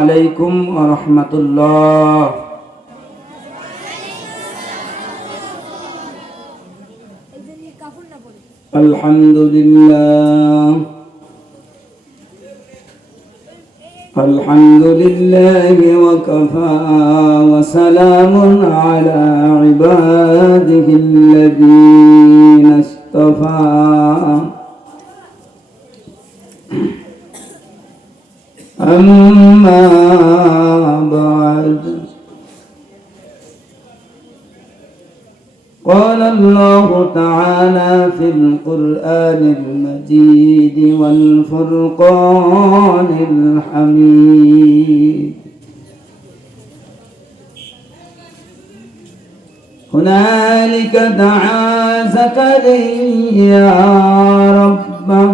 আলাইকুম ওয়া রাহমাতুল্লাহ। আলহামদুলিল্লাহ আলহামদুলিল্লাহি ওয়া কাফা ওয়া সালামুন আলা ইবাদিহিল্লাযীনা ইসতাফা। أما بعد قال الله تعالى في القرآن المجيد والفرقان الحميد: هنالك دعا زكريا ربه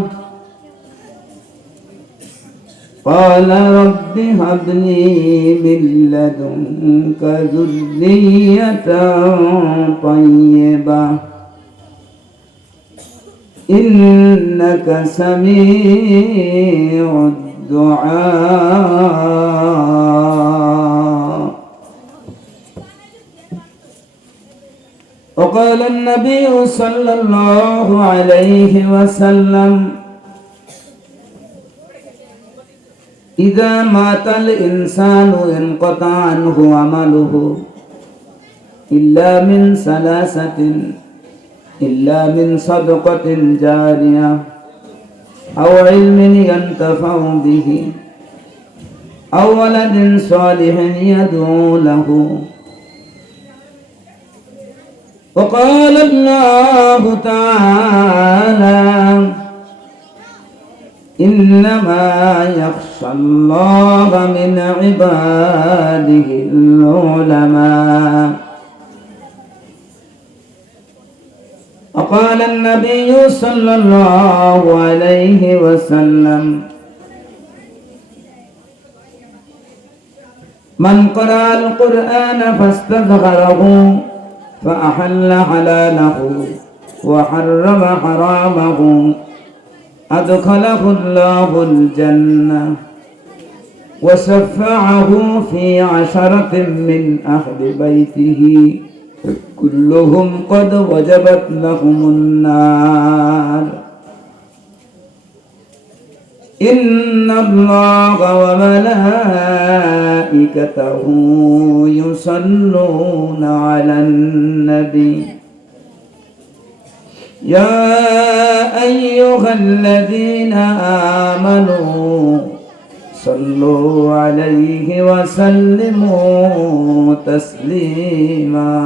قال رب هب لي من لدنك ذرية طيبة إنك سميع الدعاء. وقال النبي صلى الله عليه وسلم: إذا مات الإنسان انقطع عنه عمله إلا من ثلاثة: إلا من صدقة جارية أو علم ينتفع به أو ولد صالح يدعو له. وقال الله تعالى: إنما يخشى الله من عباده العلماء. وقال النبي صلى الله عليه وسلم: من قرأ القرآن فاستظهره فأحل حلاله وحرم حرامه أدخله الله الجنة وشفعه في 10 من أهل بيته كلهم قد وجبت لهم النار. إن الله وملائكته يصلون على النبي يا أيها الذين آمنوا صلوا عليه وسلموا تسليما.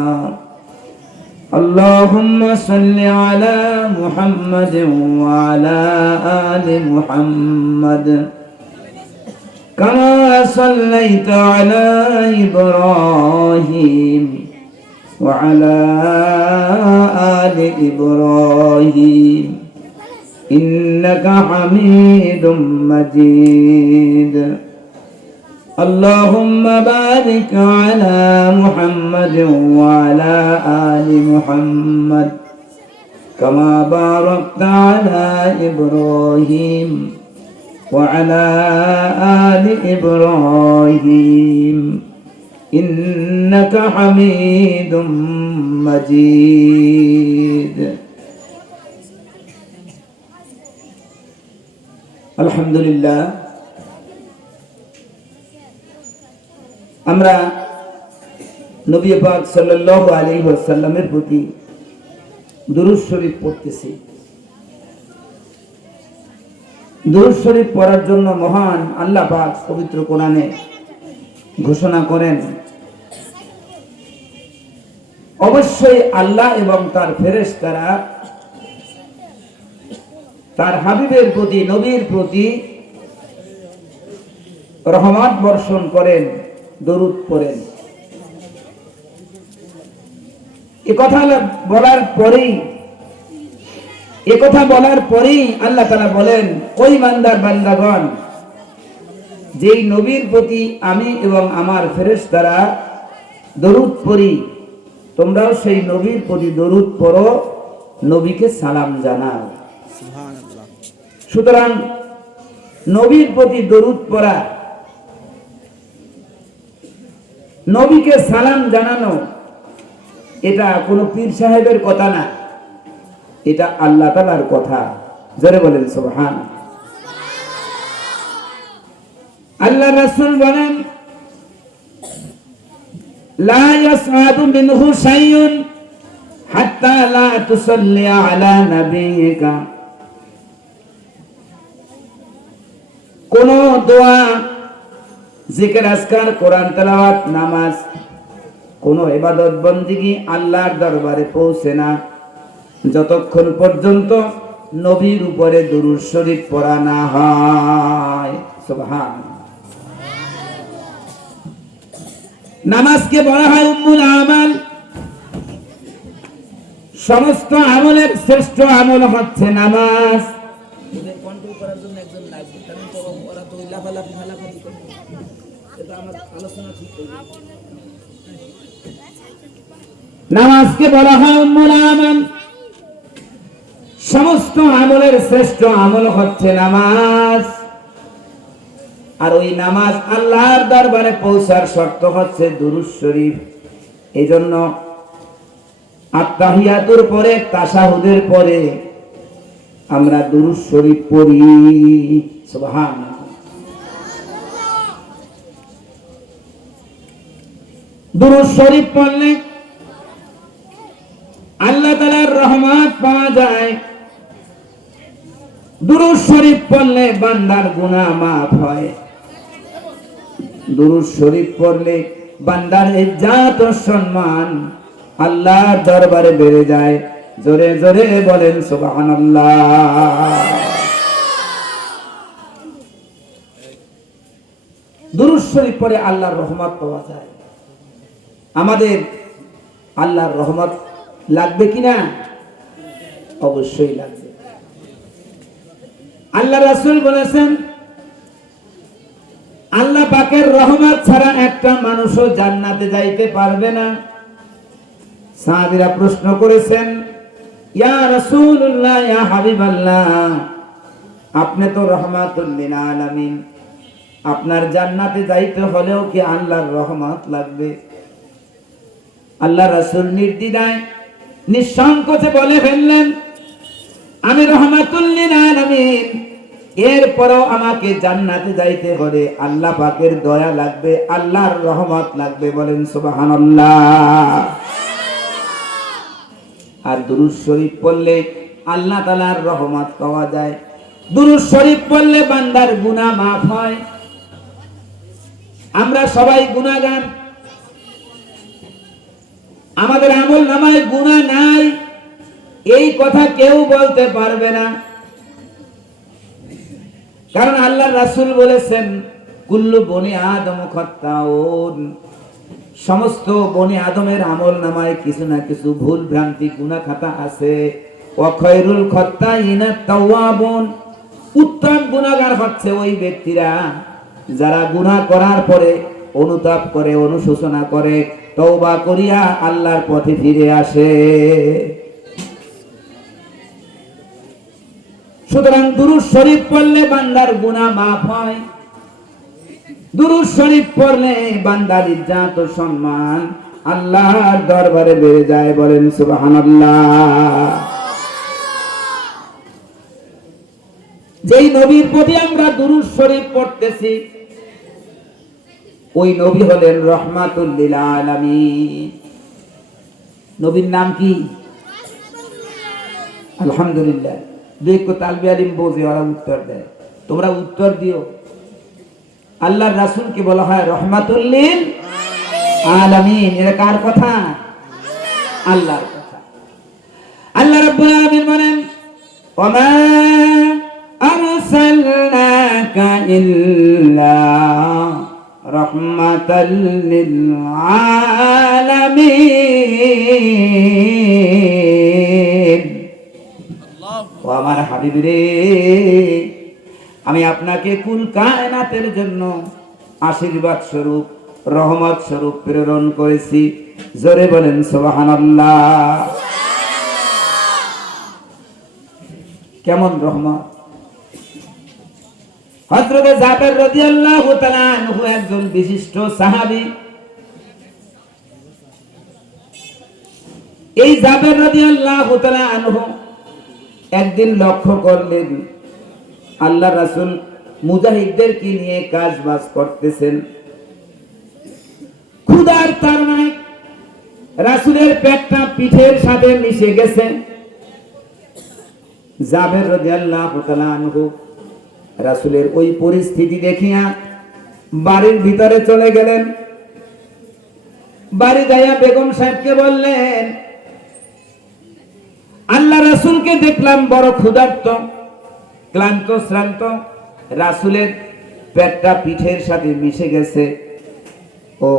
اللهم صل على محمد وعلى آل محمد كما صليت على إبراهيم وعلى آل إبراهيم إنك حميد مجيد. اللهم بارك على محمد وعلى آل محمد كما باركت على إبراهيم وعلى آل إبراهيم إنك حميد مجيد. الحمد لله আমরা নবী পাক সাল্লাল্লাহু আলাইহি ওয়াসাল্লামের প্রতি দুরূদ শরীফ পড়তেছি। দুরূদ শরীফ পড়ার জন্য মহান আল্লাহ পাক পবিত্র কোরআনে ঘোষণা করেন, অবশ্যই আল্লাহ এবং তার ফেরেশতারা তার হাবিবের প্রতি, নবীর প্রতি রহমত বর্ষণ করেন, দরুদ পড়েন। এ কথা বলার পরেই আল্লাহ তাআলা বলেন, ওই বান্দাগণ, যেই নবীর প্রতি আমি এবং আমার ফেরেশতারা দরুদ পড়ি, তোমরাও সেই নবীর প্রতি দরুদ পড়ো, নবীকে সালাম জানাও। সুতরাং নবীর প্রতি দরুদ পড়া নবীকে সালাম জানানো এটা কোনো পীর সাহেবের কথা না, এটা আল্লাহ তাআলার কথা। জোরে বলেন সুবহান। আল্লাহ রাসূল বলেন, লা ইয়াসআদু মিনহু শাইউন হাত্তা লা তুসাল্লি আলা নাবিয়িকা। কোন দোয়া, জিকির, আজকার, কোরআন তেলাওয়াত, নামাজ, কোন ইবাদত বন্দেগী আল্লাহর দরবারে পৌঁছে না যতক্ষণ পর্যন্ত নবীর উপরে দুরূদ শরীফ পড়া না হয়। সুবহানাল্লাহ। নামাজকে বলা হয় উম্মুল আমাল। সমস্ত আমলের শ্রেষ্ঠ আমল হচ্ছে নামাজ। কন্ট্রোল করার জন্য একজন লাগবে, কারণ তো ওরা তো লাফালাফি ফালাফালি করবে, এটা আমার আলোচনা ঠিক হয়ে যাবে। নামাজকে বলা হয় উম্মুল আমাল। সমস্ত আমলের শ্রেষ্ঠ আমল হচ্ছে নামাজ। আর ওই নামাজ আল্লাহর দরবারে পৌঁছার শর্ত হচ্ছে দুরূদ শরীফ। এজন্য আত্তাহিয়াতুর পরে, তাশাহুদের পরে আমরা দুরূদ শরীফ পড়ি। সুবহানাল্লাহ। দুরূদ শরীফ পড়লে আল্লাহ তাআলার রহমত পাওয়া যায়। দুরূদ শরীফ পড়লে বান্দার গুনাহ মাফ হয়। দুরূদ শরীফ পড়লে বান্দার ইজ্জত ও সম্মান আল্লাহর দরবারে বেড়ে যায়। জোরে জোরে বলেন সুবহানাল্লাহ। দুরূদ শরীফ পড়ে আল্লাহর রহমত পাওয়া যায়। আমাদের আল্লাহর রহমত লাগবে কিনা? অবশ্যই লাগবে। আল্লাহ রাসূল বলেছেন, আল্লাহ পাকের রহমত ছাড়া একটা মানুষও জান্নাতে যাইতে পারবে না। সাহাবীরা প্রশ্ন করেছেন, ইয়া রাসূলুল্লাহ, ইয়া হাবিবাল্লাহ, আপনি তো রাহমাতুল লিল আলামিন, আপনার জান্নাতে যাইতে হলেও কি আল্লাহর রহমত লাগবে? আল্লাহ রাসূল নির্দ্বিধায় নিঃসংকোচে বলে ফেললেন, আমি রাহমাতুল লিল আলামিন, এরপরও আমাকে জান্নাতে যাইতে হলে আল্লাহ পাকের দয়া লাগবে, আল্লাহর রহমত লাগবে। বলেন সুবহানাল্লাহ। আর দুরূদ শরীফ পড়লে আল্লাহ তাআলার রহমত পাওয়া যায়। দুরূদ শরীফ পড়লে বান্দার গুনাহ মাফ হয়। আমরা সবাই গুনাহগার, আমাদের আমল নামায় গুনাহ নাই এই কথা কেউ বলতে পারবে না। কারণ আল্লাহর রাসূল বলেছেন, কুল্লু বনি আদম খাত্তাউন, সমস্ত বনি আদমের আমল নামায় কিছু না কিছু ভুল ভ্রান্তি গুনাহ খাতা আছে। ওয়া খায়রুল খাত্তাইনা তাওয়াবুন, উত্তম গুনাহগার হচ্ছে ওই ব্যক্তিরা যারা গুনাহ করার পরে অনুতাপ করে, অনুশোচনা করে, তওবা করিয়া আল্লাহর পথে ফিরে আসে। সুতরাং দুরূদ শরীফ পড়লে বান্দার গুনাহ মাফ হয়। দুরূদ শরীফ পড়লে বান্দার ইজ্জত ও সম্মান আল্লাহর দরবারে বেড়ে যায়। বলেন সুবহানাল্লাহ। যেই নবীর প্রতি আমরা দুরূদ শরীফ পড়তেছি, ওই নবী হলেন রাহমাতুল লিল আলামিন। নবীর নাম কি? আলহামদুলিল্লাহ। দেখো তালবে আলিম বোঝে, ওরা উত্তর দেয়, তোমরা উত্তর দিও। আল্লাহর রাসূলকে বলা হয় রাহমাতুল লিল আলামিন। এটা কার কথা? আল্লাহর কথা। আল্লাহ রাব্বুল আলামিন বলেন, ওমা আরসালনাকা ইল্লা রাহমাতাল লিল আলামিন। ও আমার হাবিব রে, আমি আপনাকে কুল কায়নাতের জন্য আশীর্বাদ স্বরূপ, রহমত স্বরূপ প্রেরণ করেছি। জোরে বলেন সুবহানাল্লাহ। কেমন রহমত! হযরত জাবের রাদিয়াল্লাহু তাআলা আনহু একজন বিশিষ্ট সাহাবী। এই জাবের রাদিয়াল্লাহু তাআলা আনহু একদিন লক্ষ্য করলেন আল্লাহ রাসূল মুজাহিদদেরকে নিয়ে কাজ বাজ করতেছেন। ক্ষুধার তাড়নায় রাসূলের পেটটা পিঠের সাথে মিশে গেছে। জাবের রাদিয়াল্লাহু তাআলা আনহু রাসূলের ওই পরিস্থিতি দেখিয়া বাড়ির ভিতরে চলে গেলেন। বাড়ি যাইয়া বেগম সাহেবকে বললেন, আল্লাহ রাসূলকে দেখলাম বড় ক্ষুধার্ত, ক্লান্ত শ্রান্ত, রাসূলের পেটটা পিঠের সাথে মিশে গেছে। ও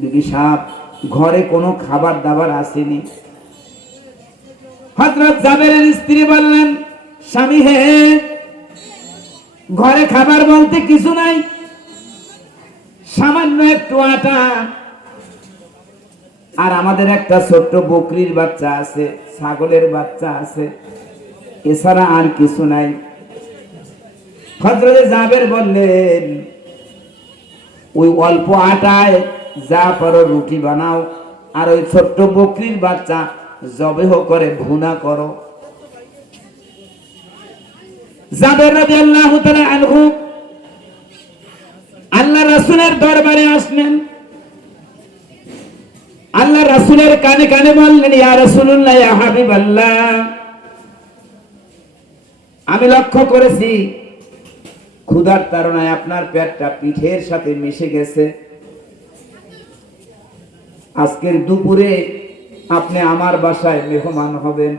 বিবি সাহেব, ঘরে কোনো খাবার দাবার আসেনি। হযরত জাবেরের স্ত্রী বললেন, স্বামী হে, ঘরে খাবার বলতে কিছু নাই, সামান্য একটু আটা আর আমাদের একটা ছোট্ট বকরির বাচ্চা আছে, ছাগলের বাচ্চা আছে, এছাড়া আর কিছু নাই। হযরত জাবের বললেন, ওই অল্প আটায় যা পারো রুটি বানাও, আর ওই ছোট্ট বকরির বাচ্চা জবেহ করে ভুনা করো। জাবের রাদিয়াল্লাহু তাআলা আনহু আল্লাহ রাসূলের দরবারে আসলেন। আল্লাহ রাসূলের কানে কানে বললেন, ইয়া রাসূলুল্লাহ, ইয়া হাবিবাল্লাহ, আমি লক্ষ্য করেছি ক্ষুধার তাড়নায় আপনার পেটটা পিঠের সাথে মিশে গেছে। আজকের দুপুরে আপনি আমার বাসায় মেহমান হবেন।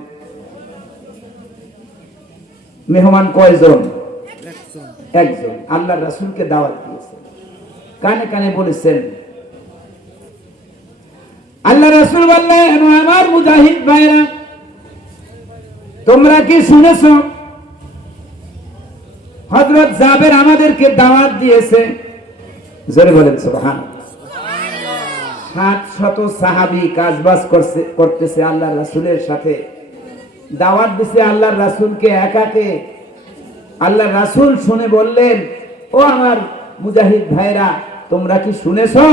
মেহমান কয়জন? একজন। আল্লাহ রাসূলকে দাওয়াত দিয়েছেন, কানে কানে বলেছেন। আল্লাহ রাসূল বললেন, আমার মুজাহিদ ভাইরা, তোমরা কি শুনেছো হযরত জাবের আমাদেরকে দাওয়াত দিয়েছে? জোরে বলেন সুবহানাল্লাহ। 700 সাহাবী কাজবাজ করতেছে আল্লাহ রাসূলের সাথে, দাওয়াত দিছে আল্লাহ রাসূলকে একাকে। আল্লাহ রাসূল শুনে বললেন, ও আমার মুজাহিদ ভাইরা, তোমরা কি শুনেছো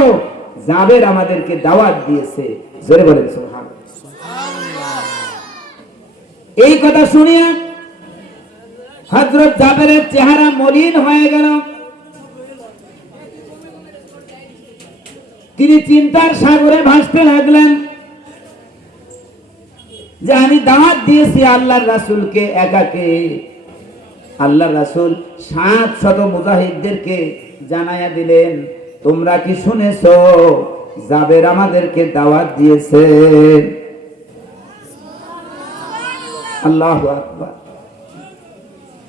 জাবের আমাদেরকে দাওয়াত দিয়েছে? জোরে বলেন সুবহানাল্লাহ। এই কথা শুনিয়া হযরত জাবেরের চেহারা মলিন হয়ে গেল। তিনি চিন্তার সাগরে ভাসতে লাগলেন যে আমি দাওয়াত দিয়েছি আল্লাহর রাসূলকে একাকে। আল্লাহ রাসূল 700 মুজাহিদদেরকে জানায়া দিলেন, তোমরা কি শুনেছো জাবের আমাদেরকে দাওয়াত দিয়েছে? আল্লাহু আকবার,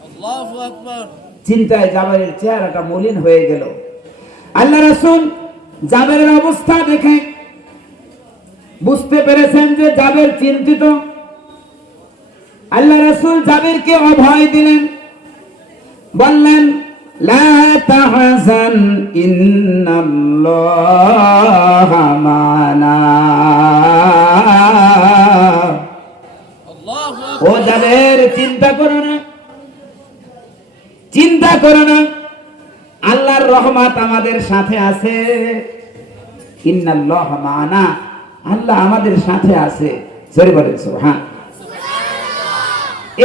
আল্লাহু আকবার। চিন্তায় জাবেরের চেহারাটা মলিন হয়ে গেল। আল্লাহ রাসূল জাবেরের অবস্থা দেখে বুঝতে পেরেছেন যে জাবের চিন্তিত। আল্লাহ রাসূল জাবেরকে অভয় দিলেন, বললেন, লা তাহজান ইন্নাল্লাহা মা'ানা। ও জাবের, চিন্তা করো না, চিন্তা করো না, আল্লাহর রহমত আমাদের সাথে আছে। ইন্নাল্লাহা মা'ানা, আল্লাহ আমাদের সাথে আছে। জোরে বলেন সুবহানাল্লাহ।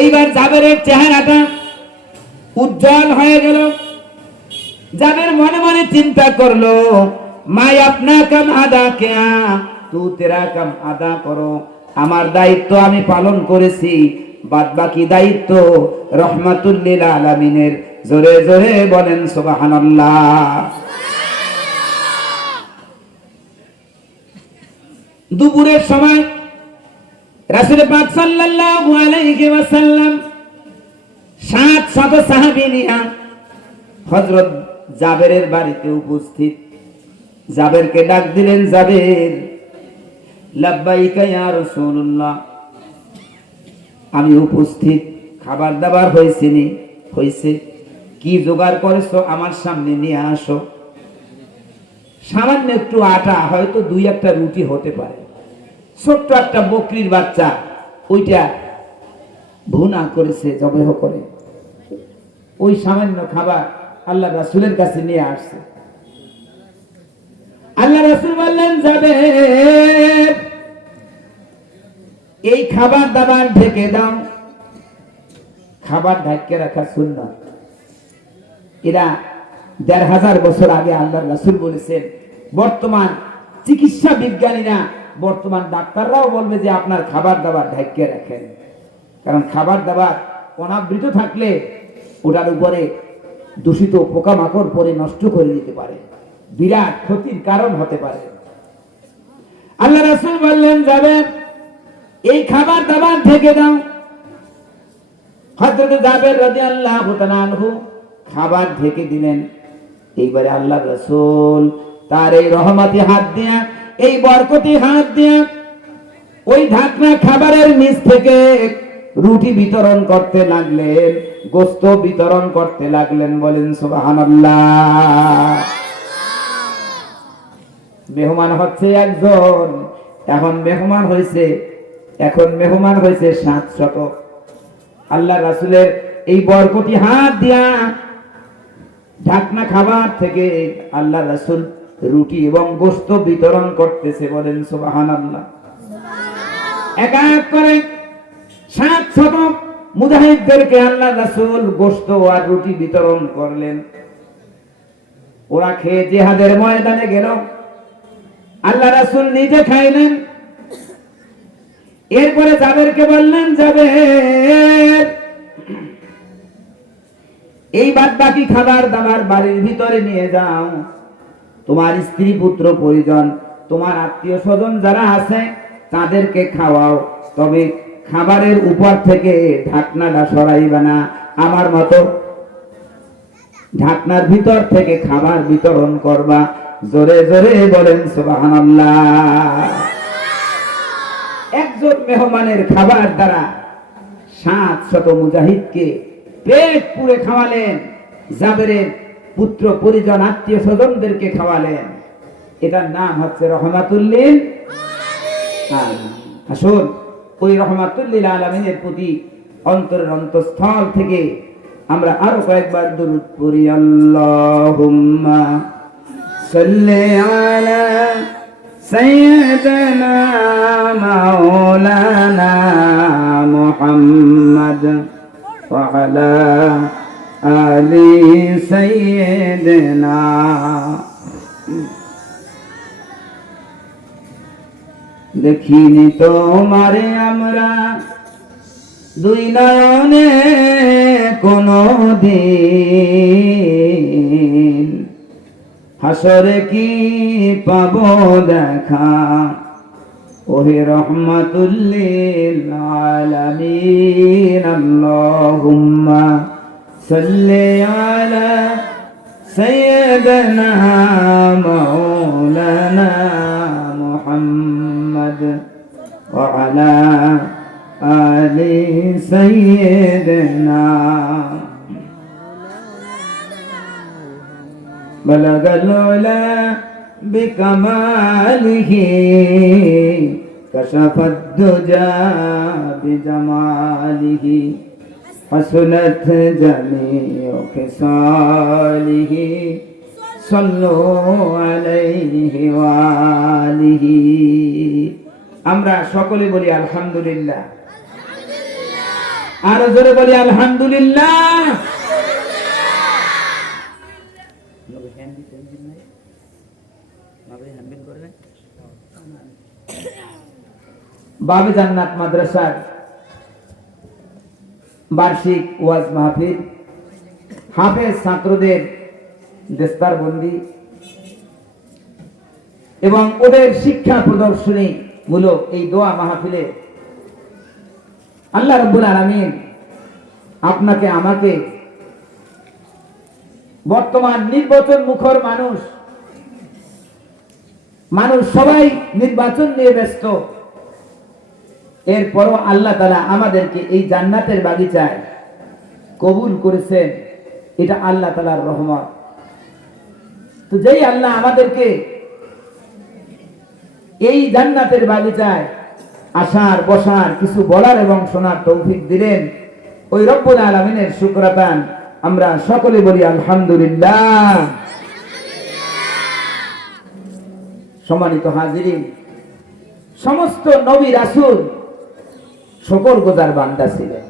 এইবার জাবেরের চেহারাটা উজ্জ্বল হয়ে গেল। জাবের মনে মনে চিন্তা করলো, মাই আপনা কাম আদা কিয়া, তু তেরা কাম আদা করো। আমার দায়িত্ব আমি পালন করেছি, বাদ বাকি দায়িত্ব রহমাতুল লিল আলামিনের। জোরে জোরে বলেন সুবহানাল্লাহ। দুপুরের সময় রাসূল পাক সাল্লাল্লাহু আলাইহি ওয়াসাল্লাম 700 সাহাবী নিয়ে হযরত জাবেরের বাড়িতে উপস্থিত। জাবেরকে ডাক দিলেন, জাবের, লাব্বাইকা ইয়া রাসূলুল্লাহ, আমি উপস্থিত। খাবার দাবার হয়েছে নি? হয়েছে। কি জোগাড় করেছো আমার সামনে নিয়ে আসো। সামান্য একটু আটা, হয়তো 2-1টা রুটি হতে পারে, ছোট্ট একটা বকরির বাচ্চা, ওইটা ভুনা করেছে জবেহ করে। ওই সামান্য খাবার আল্লাহ রাসূলের কাছে নিয়ে আসছে। আল্লাহ রাসূল বললেন, জাবের, এই খাবার দাবার ঢেকে দাও। খাবার ঢেকে রাখা সুন্নাত। এরা ১৫০০ বছর আগে আল্লাহর রাসূল বলেছেন। বর্তমান চিকিৎসা বিজ্ঞানীরা, বর্তমান ডাক্তাররাও বলবে যে আপনার খাবার দাবার ঢেকে রাখেন, কারণ খাবার দাবার অনাবৃত থাকলে ওটার উপরে দূষিত পোকামাকড় পরে নষ্ট করে দিতে পারে, বিরাট ক্ষতির কারণ হতে পারে। আল্লাহ রাসূল বললেন, যাবে এই খাবার দাবার ঢেকে দাও। হযরত জাবের রাদিয়াল্লাহু তাআলা আনহু খাবার ঢেকে দিলেন। এইবারে আল্লাহ রাসূল তার এই রহমতি হাত দিয়া, এই বরকতি হাত দিয়া ওই ঢাকনা খাবারের নিচ থেকে রুটি বিতরণ করতে লাগলেন, গোশত বিতরণ করতে লাগলেন। বলেন সুবহানাল্লাহ। মেহমান হচ্ছে একজন, এখন মেহমান হয়েছে 700। আল্লাহ রাসূলের এই বরকতি হাত দিয়া ঢাকনা খাবার থেকে আল্লাহ রাসূল রুটি এবং গোশত বিতরণ করতেছে। বলেন সুবহানাল্লাহ। এক এক করে 700 মুজাহিদদেরকে আল্লাহ রাসূল গোশত আর রুটি বিতরণ করলেন। ওরা খেয়ে জিহাদের ময়দানে গেল। আল্লাহ রাসূল নিজে খাইলেন। এরপরে জাবেরকে বললেন, জাবের, এই বাদ বাকি খাবার দাবার বাড়ির ভিতরে নিয়ে যাও। তোমার স্ত্রী পুত্র পরিজন, তোমার আত্মীয় স্বজন যারা আছে তাদেরকে খাওয়াও। তবে খাবারের উপর থেকে ঢাকনাটা সরাইবে না। আমার মতো ঢাকনার ভিতর থেকে খাবার বিতরণ করবা। জোরে জোরে বলেন সুবহানাল্লাহ। একজন মেহমানের খাবার দ্বারা 700 মুজাহিদকে পেট পুরে খাওয়ালেন। জাবেরের পুত্র পরিজন আত্মীয় স্বজনদেরকে খাওয়ালেন। এটার নাম হচ্ছে রহমাতুল লিল আলামিন। আসুন ওই রহমাতুল লিল আলামিনের প্রতি অন্তরের অন্তঃস্থল থেকে আমরা আরো কয়েকবার দরুদ পড়ি। আল্লাহুম্মা সাল্লি আলা সাইয়্যিদিনা মাওলানা মুহাম্মদ ওয়া আলা আলি সাইয়্যিদিনা। দেখিনি তোমারে আমরা দুই নয়নে কোনো দিন, হাসরে কি পাবো দেখা, ওহে রহমাতুল লিল আলামিন। আল্লাহুম্মা সাল্লি আলা সাইয়্যিদিনা মাওলানা মুহাম্মদ ওয়া আলা আলি সাইয়্যিদিনা। বালাগাল উলা বিকামালিহি কাশাফাদ দুজা বিজামালিহি হাসনাত জামিউ খিসালিহি সাল্লু আলাইহি ওয়া আলিহি। আমরা সকলে বলি আলহামদুলিল্লাহ। আরো জোরে বলি আলহামদুলিল্লাহ। বাবে জান্নাত মাদ্রাসার বার্ষিক ওয়াজ মাহফিল, হাফেজ ছাত্রদের দেস্তারবন্দি এবং ওদের শিক্ষা প্রদর্শনী মূলক এই দোয়া মাহফিলে আল্লাহ রাব্বুল আলামিন আপনাকে আমাকে, বর্তমান নির্বাচন মুখর মানুষ সবাই নির্বাচন নিয়ে ব্যস্ত, এরপরও আল্লাহ তাআলা আমাদেরকে এই জান্নাতের বাগিচায় কবুল করেছেন। এটা আল্লাহ তাআলার রহমত। তো যেই আল্লাহ আমাদেরকে এই জান্নাতের বাগিচায় আসার, বসার, কিছু বলার এবং শোনার তৌফিক দিলেন, ওই রব্বুল আলামিনের শুকরাতান আমরা সকলে বলি আলহামদুলিল্লাহ। সম্মানিত হাজিরিন, সমস্ত নবী রাসূল শুকরগুজার বান্দা ছিলেন।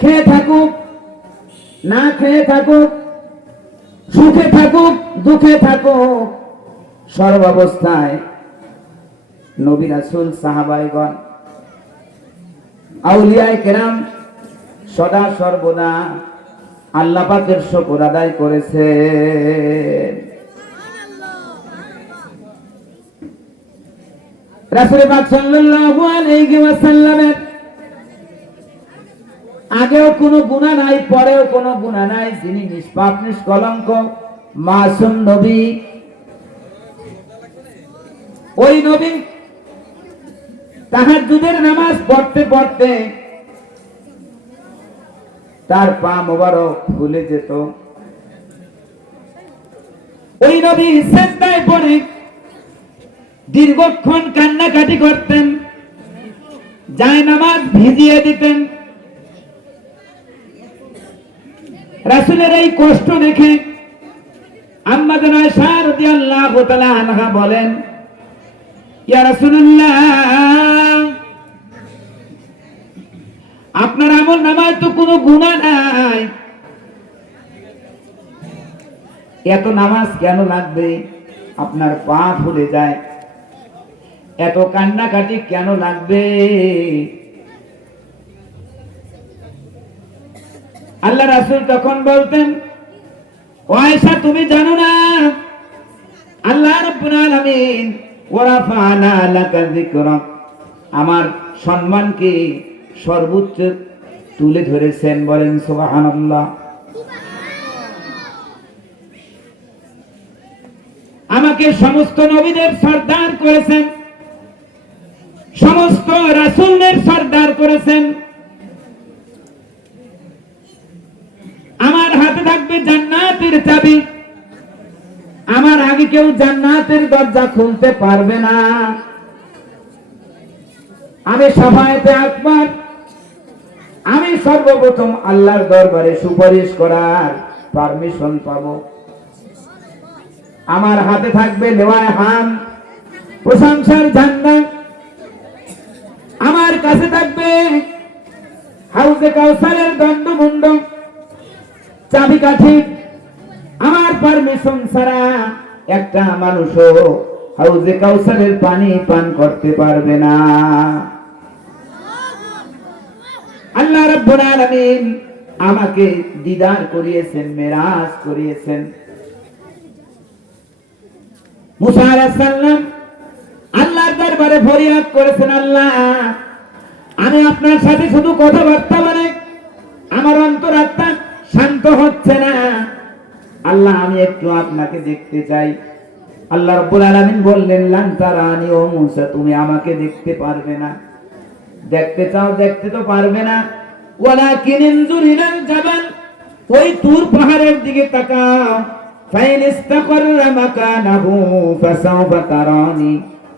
খেয়ে থাকুক না খেয়ে থাকুক, সুখে থাকুক দুঃখে থাকুক, সর্বাবস্থায় নবী রাসূল সাহাবাইগণ আউলিয়ায়ে কেরাম সদা সর্বদা আল্লাহ পাকের শুকর আদায় করেছে। রাসূল পাক সাল্লাল্লাহু আলাইহি ওয়াসাল্লামের আগেও কোনো গুনাহ নাই, পরেও কোনো গুনাহ নাই, যিনি নিষ্পাপ নিষ্কলঙ্ক মাসুম নবী। ওই নবী তাহাজ্জুদের নামাজ পড়তে পড়তে তার পা মোবারক ফুলে যেত। ওই নবী সিজদায় পড়ে দীর্ঘক্ষণ কান্নাকাটি করতেন, যায় নামাজ ভিজিয়ে দিতেন। রাসূলের এই কষ্ট দেখে আম্মা জানা আয়েশা রাদিয়াল্লাহু তাআলা আনহা বলেন, ইয়া রাসূলুল্লাহ, আপনার আমল নামায় তো কোনো গুনাহ নাই, এত নামাজ কেন লাগবে? আপনার পা ফুলে যায়, এত কান্নাকাটি কেন লাগবে? আল্লাহ রাসূল তখন বলতেন, ও আয়েশা, তুমি জানো না আল্লাহ রাব্বুল আলামিন ওয়া রাফা'না লাকা যিকরাক, আমার সম্মানকে সর্বোচ্চ তুলে ধরেছেন। বলেন সুবহানাল্লাহ। আমাকে সমস্ত নবীদের সর্দার করেছেন, সমস্ত রাসূলদের সর্দার করেছেন। আমার হাতে থাকবে জান্নাতের চাবি, আমার আগে কেউ জান্নাতের দরজা খুলতে পারবে না। আমি শাফায়েতে আকবার, আমি সর্বপ্রথম আল্লাহর দরবারে সুপারিশ করার পারমিশন পাবো। আমার হাতে থাকবে লেওয়ায়ে হাম, প্রশংসার ঝান্ডা। আমার কাছে থাকবে হাউজে কাউসারের দণ্ডমুণ্ড, চাবিকাঠি। আমার পারমিশন ছাড়া একটা মানুষও হাউজে কাউসারের পানি পান করতে পারবে না। আল্লাহ রাব্বুল আলামিন আমাকে দিদার করিয়েছেন, মেরাজ করিয়েছেন। মুসা আলাইহিস সালাম আল্লাহর দরবারে ফরিয়াদ করেছেন, আল্লাহ, আমি আপনার সাথে শুধু কথাবার্তা বলে আমার অন্তরাত্মা শান্ত হচ্ছে না। আল্লাহ, আমি একটু আপনাকে দেখতে চাই। আল্লাহ রাব্বুল আলামিন বললেন, লান তারানি, ও মুসা, তুমি আমাকে দেখতে পারবে না। দেখতে চাও, দেখতে তো পারবে না। ওয়ালাকিন ইনজুর ইলাল জাবাল, ওই তুর পাহাড়ের দিকে তাকাও। ফাইন ইস্তাকাররা মাকানাহু ফাসাওফা তারানি,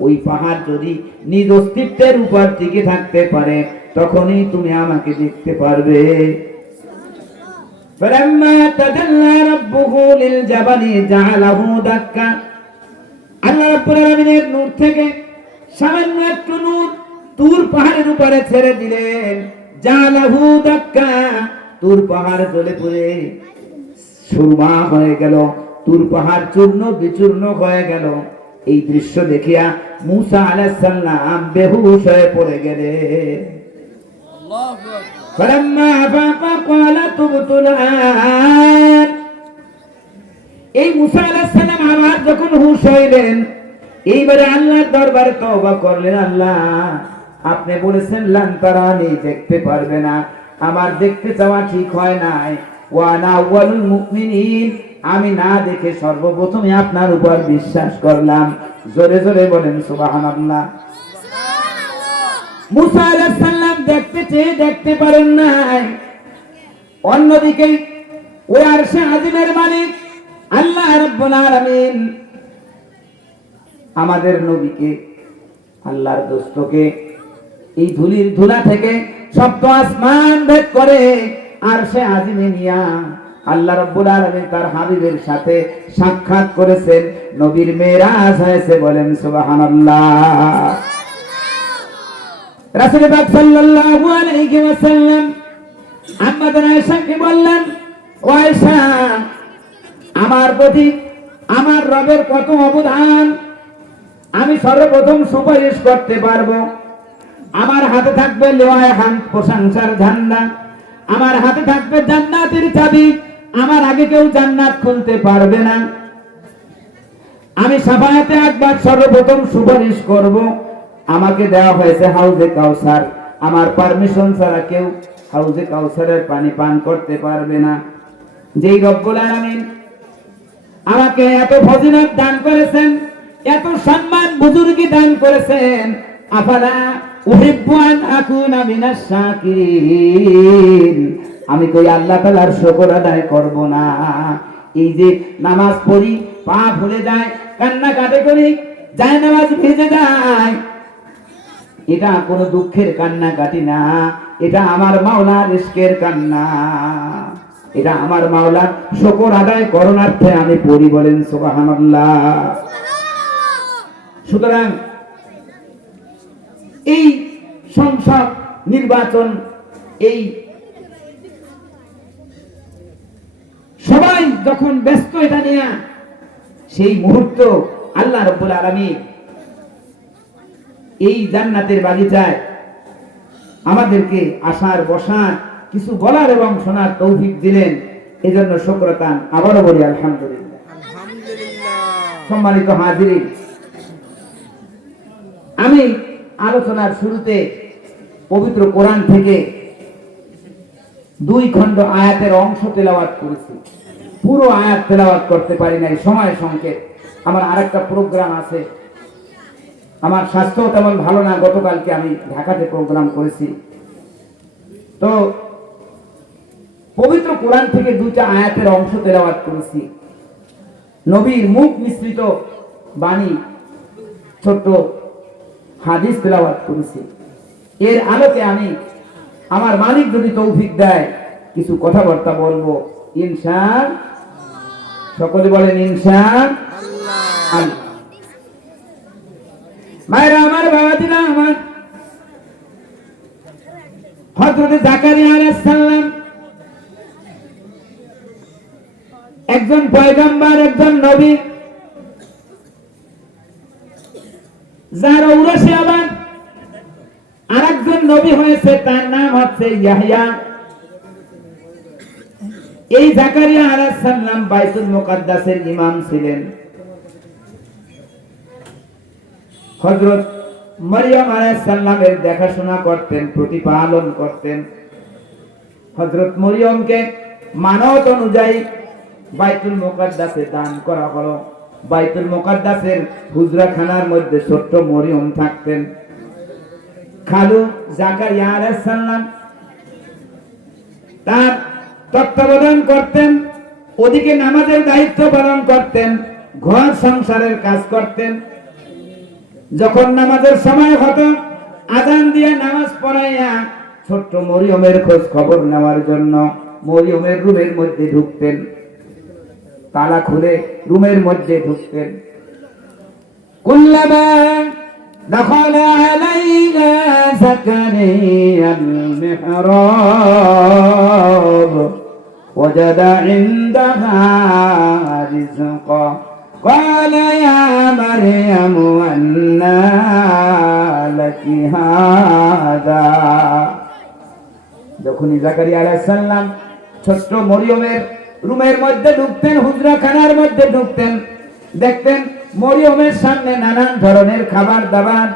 ওই পাহাড় যদি নিজ অস্তিত্বের উপর টিকে থাকতে পারে তখনই তুমি আমাকে দেখতে পারবে। فلما تجلى ربه للجبل جعله دكا, আল্লাহ রাব্বুল আলামিনের নূর থেকে সামান্য একটু নূর তুর পাহাড়ের উপরে ছেড়ে দিলেন। জালাহু দাক্কা, তুর পাহাড় জ্বলে পুড়ে সুরমা হয়ে গেল, তুর পাহাড় চূর্ণ বিচূর্ণ হয়ে গেল। এই দৃশ্য দেখিয়া মুসা আলাইহিস সালাম বেহুশ হয়ে পড়ে গেলেন। আল্লাহু আকবার। ফালাম্মা আফাকা ক্বালা তুবতু আন, এই মুসা আলাইহিস সালাম আবার যখন হুঁশ হইলেন, এইবারে আল্লাহর দরবারে তওবা করলেন, আল্লাহ, আপনি বলেছেন লান তারানি, দেখতে পারবে না। আমার দেখতে চাওয়া ঠিক হয় নাই। ওয়া আনা আউয়ালুল মুমিনিন, আমি না দেখে সর্বপ্রথমে আপনার উপর বিশ্বাস করলাম। জোরে জোরে বলেন সুবহানাল্লাহ। মুসা আলাইহিস সালাম দেখতে চেয়ে দেখতে পারেন নাই। অন্যদিকে ওই আরশে আজিমের মালিক আল্লাহ রাব্বুল আলামিন আমাদের নবীকে, আল্লাহর দোস্তকে এই ধুলির ধুলা থেকে সপ্ত আসমান ভেদ করে আরশে আজিমে নিয়া আল্লাহ রাব্বুল আলামিন তার হাবিবের সাথে সাক্ষাৎ করেছেন। নবীর মেরাজ হয়েছে। বলেন সুবহানাল্লাহ। রাসূল পাক সাল্লাল্লাহু আলাইহি ওয়াসাল্লাম আম্মাদান আয়েশাকে বললেন, ও আয়েশা, আমার প্রতি আমার রবের কত অবদান, আমি সর্বপ্রথম সুপারিশ করতে পারবো। আমার হাতে থাকবে লিওয়ায়ে হামদ, প্রশংসার ঝান্ডা, আমার হাতে থাকবে জান্নাতের চাবি, আমার আগে কেউ জান্নাত খুলতে পারবে না। আমি শাফায়াতে আকবার সর্বপ্রথম সুপারিশ করব। আমাকে দেওয়া হয়েছে হাউজে কাউসার, আমার পারমিশন ছাড়া কেউ হাউজে কাউসারের পানি পান করতে পারবে না। যেই রব্বুল আলামিন আমাকে এত ফজিলত দান করেছেন, এত সম্মান বুজুর্গি দান করেছেন, আফালা উহিব্বু আন আকুনা মিনাশ শাকিরিন, আমি কই আল্লাহ তাআলার শুকর আদায় করব না? এই যে নামাজ পড়ি, পা ভুলে যায়, কান্না কাটে করি, যায় নামাজ ভিজে যায়, এটা কোনো দুঃখের কান্না কাটি না, এটা আমার মাওলার ইশকের কান্না, এটা আমার মাওলার শুকর আদায় করণার্থে আমি পড়ি। বলেন সুবহানাল্লাহ। সুতরাং এই সংসদ নির্বাচন, এই সবাই যখন ব্যস্ত এটা নিয়ে, সেই মুহূর্ত আল্লাহ রাব্বুল আলামিন এই জান্নাতের বাগিচায় আমাদেরকে আসার, বসার, কিছু বলার এবং শোনার তৌফিক দিলেন। এজন্য শুকরান আবারও বলি আলহামদুলিল্লাহ। সম্মানিত হাজিরিন, আমি আলোচনার শুরুতে পবিত্র কোরআন থেকে 2 খণ্ড আয়াতের অংশ তেলাওয়াত করেছি। পুরো আয়াত তেলাওয়াত করতে পারি নাই, সময় সংকেত। আমার আরেকটা প্রোগ্রাম আছে, আমার স্বাস্থ্য তেমন ভালো না, গতকালকে আমি ঢাকাতে প্রোগ্রাম করেছি। তো পবিত্র কোরআন থেকে 2টা আয়াতের অংশ তেলাওয়াত করেছি। নবীর মুখ মিশ্রিত বাণী, ছোট্ট হাদিস তেলাওয়াত করেছি। এর আলোকে আমি, আমার মালিক যদি তৌফিক দেয়, কিছু কথাবার্তা বলবো ইনশাআল্লাহ। সকলে বলেন ইনশাআল্লাহ। মায়েরা আমার, বাবাজিরা আমার, হযরত জাকারিয়া আলাইহিস সালাম একজন পয়গম্বর, একজন নবী, যার ঔরসে আবার আরেকজন নবী হয়েছে, তার নাম হচ্ছে ইয়াহইয়া। এই জাকারিয়া আলাইহিস সালাম বাইতুল মুকাদ্দাসের ইমাম ছিলেন। হযরত মারইয়াম আলাইহিস সালামের দেখাশোনা করতেন, প্রতিপালন করতেন। হযরত মরিয়মকে মানত অনুযায়ী বাইতুল মুকাদ্দাসে দান করা হলো। বাইতুল মুকাদ্দাসের হুজরাখানার মধ্যে ছোট্ট মরিয়ম থাকতেন। খালু জাকারিয়া আলাইহিস সালাম তার তত্ত্বাবধান করতেন, ওদিকে নামাজের দায়িত্ব পালন করতেন, ঘর সংসারের কাজ করতেন। যখন নামাজের সময় হতো, আযান দিয়ে নামাজ পড়াইয়া ছোট্ট মরিয়মের খোঁজ খবর নেওয়ার জন্য মরিয়মের রুমের মধ্যে ঢুকতেন, তালা খুলে রুমের মধ্যে ঢুকতেন। কুল্লামা দাখালা আলাইহা জাকারিয়াল মিহরাব ওয়াজাদা ইনদাহা রিজকা قال يا مريم أنى لك هذا। যখনই জাকারিয়া আলাইহিস সালাম ছোট্ট মরিয়মের রুমের মধ্যে ঢুকতেন, হুজরাখানার মধ্যে ঢুকতেন, দেখতেন মরিয়মের সামনে নানান ধরনের খাবার দাবার।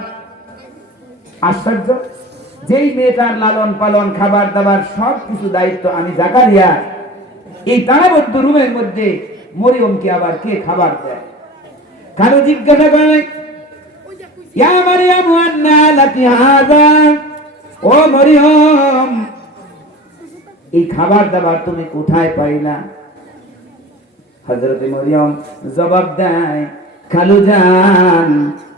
আশ্চর্য, যেই মেয়েটার লালন পালন, খাবার দাবার সব কিছু দায়িত্ব আমি জাকারিয়া, এই তালাবদ্ধ রুমের মধ্যে মরিয়মকে আবার কে খাবার দেয়? কারো জিজ্ঞাসা করে, ইয়া মারইয়াম আন্না লাকি হাযা, ও মরিয়ম, এই খাবার দাবার তুমি কোথায় পাইলা? হযরত মরিয়ম জবাব দেয়, খালুজান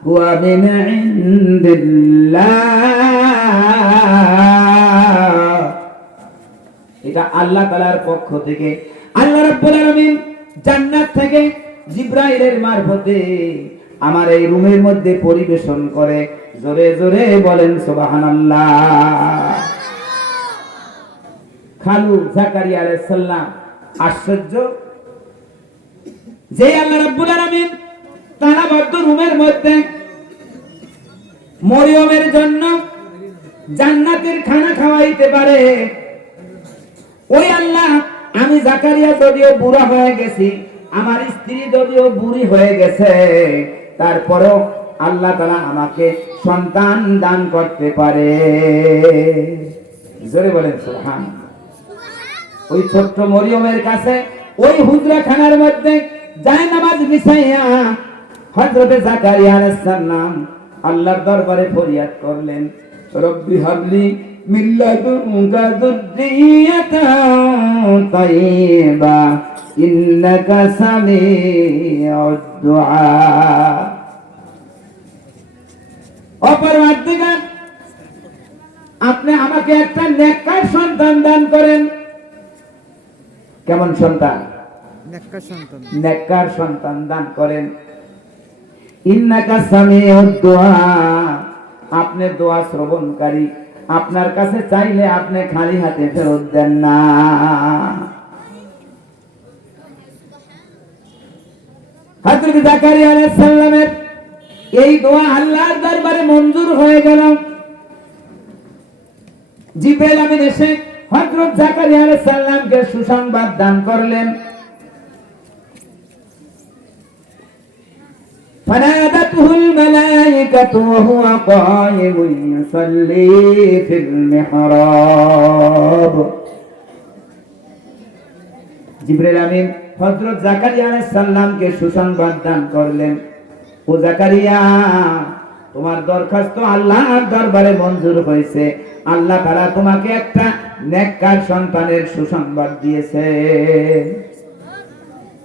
হুয়া মিন ইনদিল্লাহ, এটা আল্লাহ তাআলার পক্ষ থেকে। আল্লাহ রাব্বুল আলামিন জান্নাত থেকে জিবরাইলের মারফতে আমার এই রুমের মধ্যে পরিবেশন করে। জোরে জোরে বলেন সুবহানাল্লাহ। খালু জাকারিয়া আলাইহিস সালাম আশ্চর্য, যে আল্লাহ রাব্বুল আলামিন তালাবদ্ধ রুমের মধ্যে মরিয়মের জন্য জান্নাতের খানা খাওয়াইতে পারে, ওই আল্লাহ আমি জাকারিয়া যদিও বুড়া হয়ে গেছি, আমার স্ত্রী যদিও বুড়ি হয়ে গেছে, তারপরেও আল্লাহ তাআলা আমাকে সন্তান দান করতে পারে। জোরে বলেন সুবহানাল্লাহ। ওই ছোট্ট মরিয়মের কাছে ওই হুজরা খানার মধ্যে জায়নামাজ বিছাইয়া হযরত জাকারিয়া আলাইহিস সালাম আল্লাহর দরবারে ফরিয়াদ করলেন, রব্বি হাবলি মিন লাদুনকা যুররিয়াতান তাইয়্যিবা ইন্নাকা সামিউদ দুআ। ও পরওয়ারদিগার, আপনি আমাকে একটা নেককার সন্তান দান করেন। কেমন সন্তান? নেককার সন্তান দান করেন। ইন্নাকা সামিউদ দুআ, আপনি দোয়া শ্রবণকারী, আপনার কাছে চাইলে আপনি খালি হাতে ফেরত দেন না। হযরত জাকারিয়া আলাইহিস সালামের এই দোয়া আল্লাহর দরবারে মঞ্জুর হয়ে গেল। জিবরাইল আমিন এসে হযরত জাকারিয়া আলাইহিস সালামকে সুসংবাদ দান করলেন। فنادته الملائكة وهو قائم يصلي في المحراب। জিবরাইল আমিন হযরত জাকারিয়া আলাইহিস সালামকে সুসংবাদ দান করলেন, ও জাকারিয়া, তোমার দরখাস্ত আল্লাহর দরবারে মঞ্জুর হয়েছে। আল্লাহ তাআলা তোমাকে একটা নেককার সন্তানের সুসংবাদ দিয়েছে,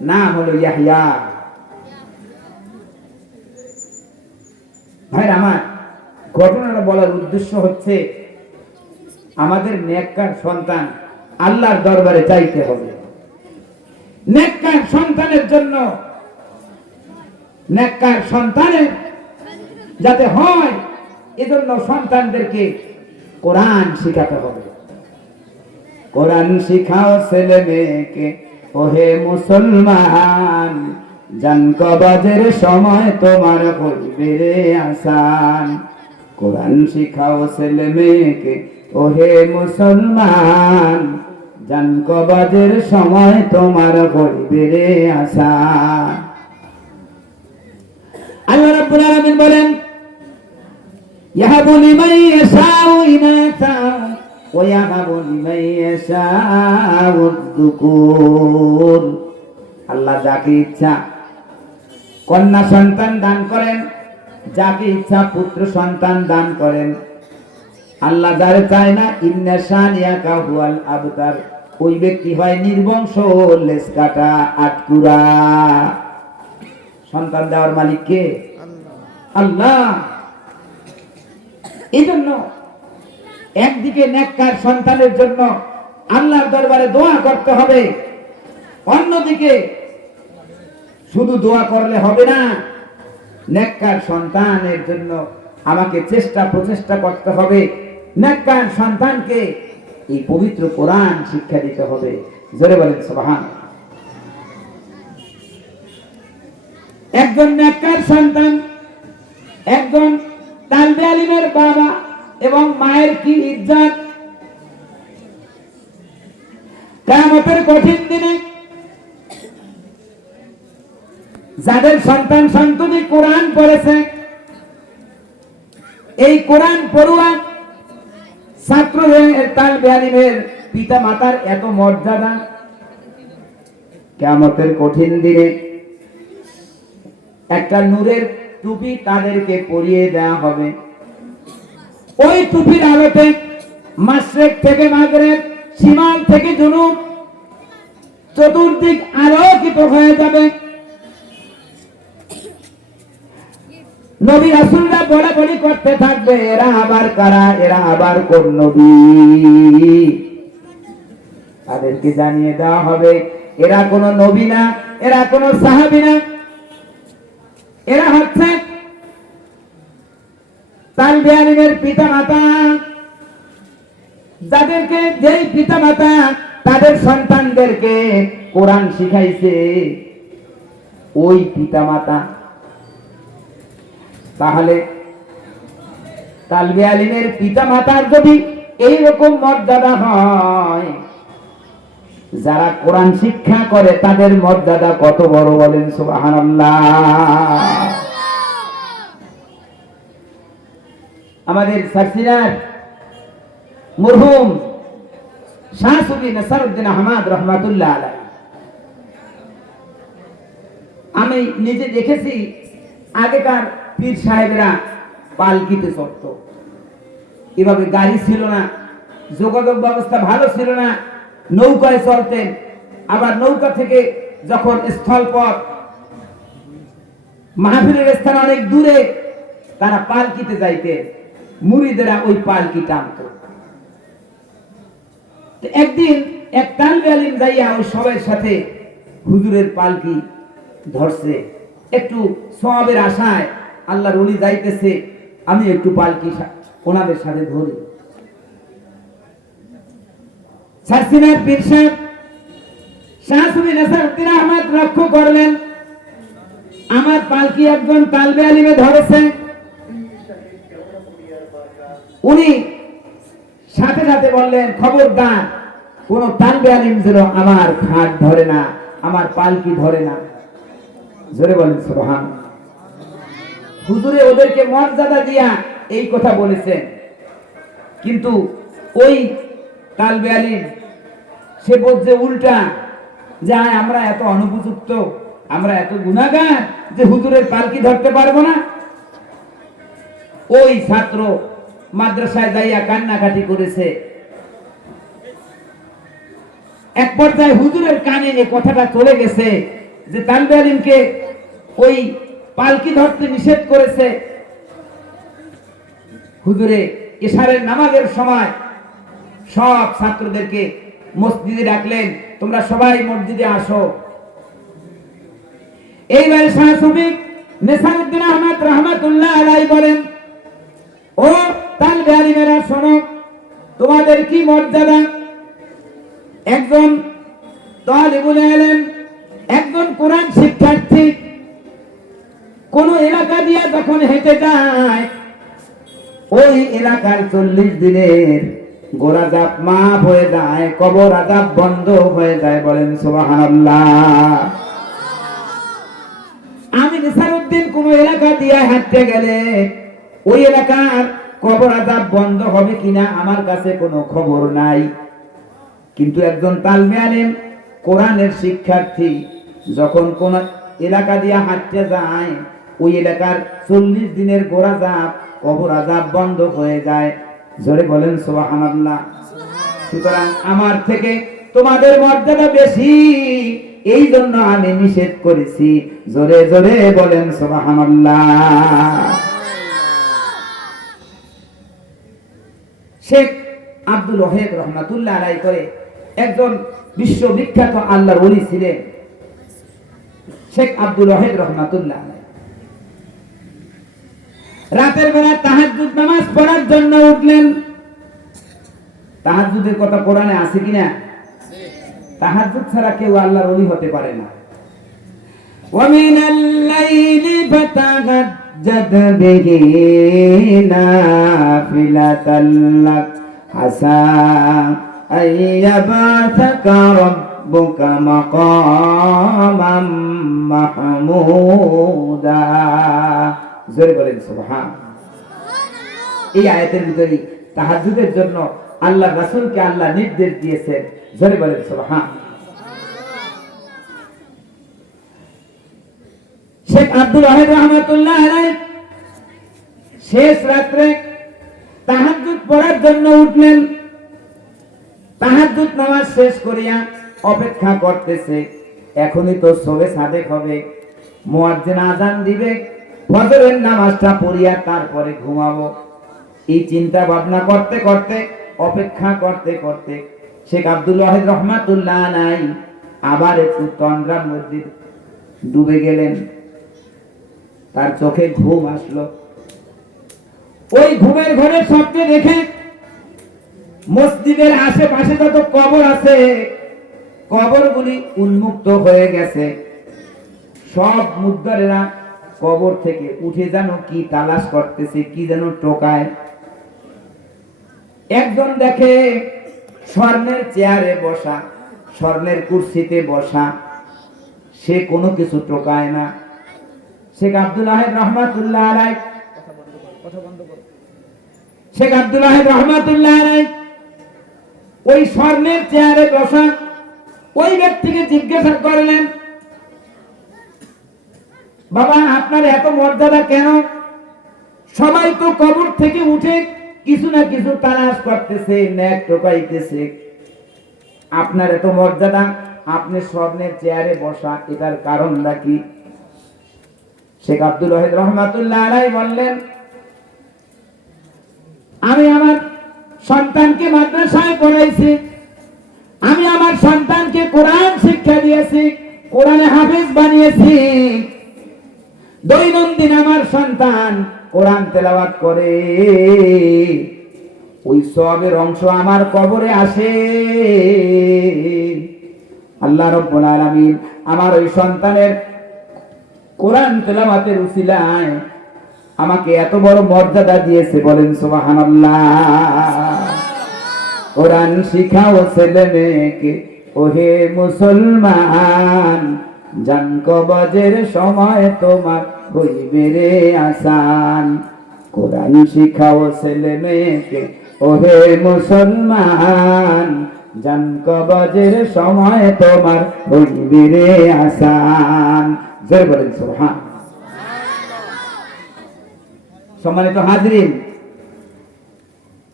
নাম হলো ইয়াহইয়া। ভাই আমার, ঘটনাটা বলার উদ্দেশ্য হচ্ছে আমাদের নেককার সন্তান আল্লাহর দরবারে চাইতে হবে। নেককার সন্তানের জন্য, নেককার সন্তানের যাতে হয়, এজন্য সন্তানদেরকে কোরআন শিখাতে হবে। কোরআন শিখাও ছেলে মেয়েকে, ওহে মুসলমান, জান কবজের সময় তোমার হইবে রে আসান। কোরআন শিখাও ছেলে মেয়েকে, ওহে মুসলমান, জান কবজের সময় তোমার হইবে রে আসান। আল্লাহ রাব্বুল আলামিন বলেন, ইয়াহাবু লিমান ইয়াশাউ ইনাসা ওয়া ইয়াহাবু লিমান ইয়াশাউ যুকুর। আল্লাহ যাকে ইচ্ছা কন্যা সন্তান দান করেন, যাকে ইচ্ছা পুত্র সন্তান দান করেন। আল্লাহ যারে চায় না, ইন্না শানিয়াকা হুয়াল আবতার, ওই ব্যক্তি হয় নির্বংশ, লেজ কাটা, আটকুরা। সন্তান দেওয়ার মালিক কে? আল্লাহ। এই জন্য একদিকে নেককার সন্তানের জন্য আল্লাহর দরবারে দোয়া করতে হবে, অন্যদিকে শুধু দোয়া করলে হবে না, নেককার সন্তানের জন্য আমাকে প্রচেষ্টা করতে হবে। নেককার সন্তানকে এই পবিত্র কোরআন শিক্ষা দিতে হবে। জোরে বলেন সুবহানাল্লাহ। একজন নেককার সন্তান, একজন তালবে আলিমের বাবা এবং মায়ের কি ইজ্জত! কিয়ামতের কঠিন দিনে যাদের সন্তান সন্ততি কোরআন পড়েছে, এই কোরআন পড়ুয়া ছাত্রদের, তালবে আলিমের পিতা মাতার এত মর্যাদা, কিয়ামতের কঠিন দিনে একটা নূরের টুপি তাদেরকে পরিয়ে দেওয়া হবে। ওই টুপির আলোতে মাশরিক থেকে মাগরিব, শিমাল থেকে জুনুব, চতুর্দিক আলোকিত হয়ে যাবে। নবী রাসূলরা বলাবলি করতে থাকবে, এরা আবার কারা, এরা আবার কোন নবী? তাদেরকে জানিয়ে দেওয়া হবে, এরা কোন নবী না, এরা কোন সাহাবী না, এরা হচ্ছে তার তালবে আলিমের পিতা মাতা, যাদেরকে যেই পিতা মাতা তাদের সন্তানদেরকে কোরআন শিখাইছে ওই পিতা মাতা, তাহলে তালবে আলিমের পিতা মাতার যদি এইরকম মর্যাদা হয়, যারা কোরআন শিক্ষা করে তাদের মর্যাদা কত বড় বলেন সুবহানাল্লাহ। আমাদের সার্সিনার মরহুম শাহ সুফি নাসিরউদ্দিন আহমদ রহমাতুল্লাহ আলাইহি, আমি নিজে দেখেছি আগেকার পীর সাহেবরা পালকিতে চড়ত। এভাবে গাড়ি ছিল না, যোগাযোগ ব্যবস্থা ভালো ছিল না, নৌকায় চলতেন। আবার নৌকা থেকে যখন স্থলপথ মাহফিলের স্থান অনেক দূরে, তারা পালকিতে যাইতে, মুরিদেরা ওই পালকি টানত। একদিন এক তালবে আলিম যাইয়া ওই সবার সাথে হুজুরের পালকি ধরছে, একটু সওয়াবের আশায়, আল্লাহর ওলি যাইতেছে, আমি একটু পালকি ওনাদের সাথে ধরি। সার্সিনার পীর সাহেব শাহ সুফি নাসিরউদ্দিন আহমদ লক্ষ্য করলেন আমার পালকি একজন তালবে আলিমে ধরেছে। উনি সাথে সাথে বললেন, খবরদার কোন তালবে আলিম যেন আমার খাট ধরে না, আমার পালকি ধরে না। জোরে বলেন সুবহানাল্লাহ। হুজুরে ওদেরকে মর্যাদা দিয়া এই কথা বলেছেন, কিন্তু ওই তালবে আলিম সে বলছে উল্টা, যে আমরা এত অনুপযুক্ত, আমরা এত গুনাহগার যে হুজুরের পালকি ধরতে পারবো না। ওই ছাত্র মাদ্রাসায় যাইয়া কান্নাকাটি করেছে। এক পর্যায়ে হুজুরের কানে এই কথাটা চলে গেছে যে তালবে আলিমকে ওই পালকি ধরতে নিষেধ করেছে। হুজুরে ইশারের নামাজের সময় সব ছাত্রদেরকে মসজিদে ডাকলেন, তোমরা সবাই মসজিদে আসো। এইবারে শাহ সুফি নাসিরউদ্দিন আহমদ রহমাতুল্লাহ আলাইহি বলেন, ও তালবে আলিমেরা শোনো, তোমাদের কি মর্যাদা। একজন তালিবুল ইলম, একজন কোরআন শিক্ষার্থী কোন এলাকা দিয়ে যখন হেঁটে যায়, ওই এলাকার 40 দিনের গোরা জাপ মাফ হয়ে যায়, কবর আযাব বন্ধ হয়ে যায়। বলেন সুবহানাল্লাহ। আমি নাসিরউদ্দিন কোন এলাকা দিয়ে হাঁটতে গেলে ওই এলাকার কবর আযাব বন্ধ হবে কিনা আমার কাছে কোনো খবর নাই, কিন্তু একজন তালবে আলিম কোরআনের শিক্ষার্থী যখন কোন এলাকা দিয়ে হাঁটতে যায়, ওই এলাকার 40 দিনের গোরা জাপ কবর আযাব বন্ধ হয়ে যায়। জোরে বলেন সুবহানাল্লাহ। সুতরাং আমার থেকে তোমাদের মর্যাদা বেশি, এই জন্য আমি নিষেধ করেছি। জোরে জোরে বলেন সুবহানাল্লাহ। শেখ আব্দুল ওয়াহেদ রহমাতুল্লাহ আলাইহি করে একজন বিশ্ববিখ্যাত আল্লাহর ওলি ছিলেন। শেখ আব্দুল ওয়াহেদ রহমাতুল্লাহ আলাইহি রাতের বেলা তাহাজ্জুদ নামাজ পড়ার জন্য উঠলেন। তাহাজ্জুদের কথা কোরআনে আছে কিনা? তাহাজ্জুদ ছাড়া কেউ আল্লাহর ওলি হতে পারে না। ওয়া মিনাল লাইলি ফাতাহাজ্জাদ বিহি নাফিলাতাল লাক আসা আইয়াবাতাকা রাব্বুকা মাকামাম মাহমুদা। জোরে বলেন সুবহানাল্লাহ। এই আয়াতের ভিতরে তাহাজ্জুদের জন্য আল্লাহ রাসূলকে আল্লাহ নির্দেশ দিয়েছেন। জোরে বলেন সুবহানাল্লাহ। শেখ আব্দুল ওয়াহেদ রহমাতুল্লাহ আলাইহি শেষ রাত্রে তাহাজ্জুদ পড়ার জন্য উঠলেন। তাহাজ্জুদ নামাজ শেষ করিয়া অপেক্ষা করতেছে, এখনই তো সবে সাদেক হবে, মুয়াজ্জিন আযান দিবে, ফজরের নামাজটা পড়িয়া তারপরে ঘুমাবো। এই চিন্তা ভাবনা করতে করতে, অপেক্ষা করতে করতে শেখ আব্দুল ওয়াহেদ রহমাতুল্লাহ আলাইহি আবার একটু তন্দ্রার মধ্যে ডুবে গেলেন। তার চোখে ঘুম আসলো। ওই ঘুমের ঘরের স্বপ্নে দেখে মসজিদের আশেপাশে যত কবর আছে কবরগুলি উন্মুক্ত হয়ে গেছে। সব মুদ্দারেরা কবর থেকে উঠে যেন কি তালাশ করতেছে, কি যেন টোকায়। একজন দেখে স্বর্ণের চেয়ারে বসা, স্বর্ণের কুরসিতে বসা, সে কোনো কিছু টোকায় না। শেখ আব্দুল ওয়াহেদ রহমাতুল্লাহ আলাইহি, শেখ আব্দুল ওয়াহেদ রহমাতুল্লাহ আলাইহি ওই স্বর্ণের চেয়ারে বসা ওই ব্যক্তিকে জিজ্ঞাসা করলেন, বাবা আপনার এত মর্যাদা কেন? সবাই তো কবর থেকে উঠে কিছু না কিছু তালাশ করতেছে, নেক টোকাইতেছে, আপনার এত মর্যাদা, আপনি স্বর্ণের চেয়ারে বসা, এটার কারণটা কি? শেখ আব্দুল ওয়াহেদ রহমাতুল্লাহ আলাইহি বললেন, আমি আমার সন্তানকে মাদ্রাসায় পড়াইছি, আমি আমার সন্তানকে কোরআন শিক্ষা দিয়েছি, কোরআনে হাফেজ বানিয়েছি। দৈনন্দিন আমার সন্তান কোরআন তেলাওয়াত করে, ওই সওয়াবের অংশ আমার কবরে আসে। আল্লাহ রাব্বুল আলামিন আমার ওই সন্তানের কোরআন তেলাওয়াতের উসিলায় আমাকে এত বড় মর্যাদা দিয়েছে, বলেন সুবহানাল্লাহ। কোরআন শিখাও ছেলে মেয়েকে ওহে মুসলমান, জান কবজের সময় তোমার হইবে রে আসান। কোরআন শিখাও ছেলে মেয়েকে ওহে মুসলমান, জান কবজের সময় তোমার হইবে রে আসান। জয় বলেন সুবহান। সম্মানিত হাজরিন,